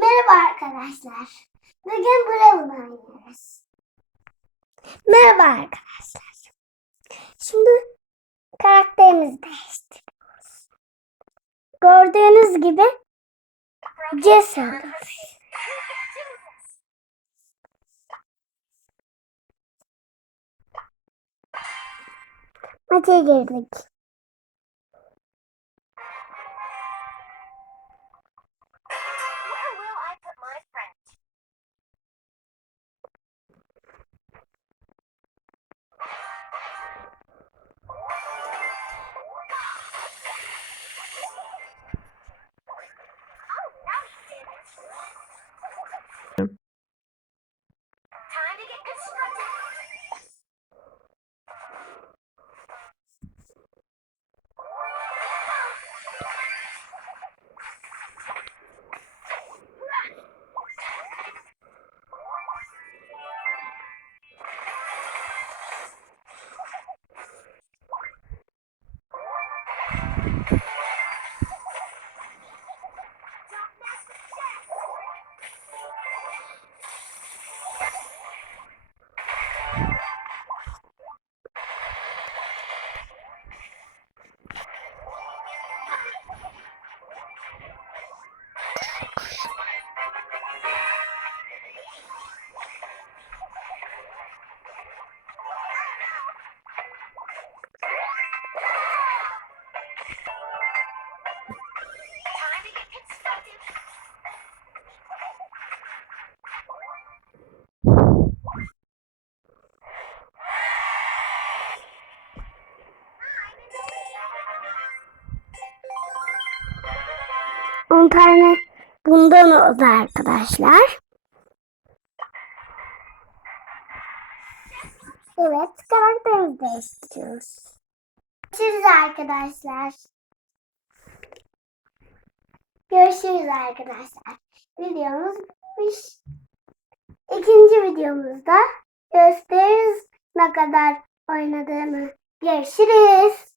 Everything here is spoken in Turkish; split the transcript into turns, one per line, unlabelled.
Merhaba arkadaşlar. Bugün Brawl oynuyoruz. Merhaba arkadaşlar. Şimdi karakterimizi değiştiriyoruz. Gördüğünüz gibi Jesse Maça girdik.
çıkacağız.
10 tane bundan oldu arkadaşlar. Evet karakterimizi değiştiriyoruz. Görüşürüz arkadaşlar. Görüşürüz arkadaşlar. Videomuz bitmiş. İkinci videomuzda gösteririz ne kadar oynadığımı. Görüşürüz.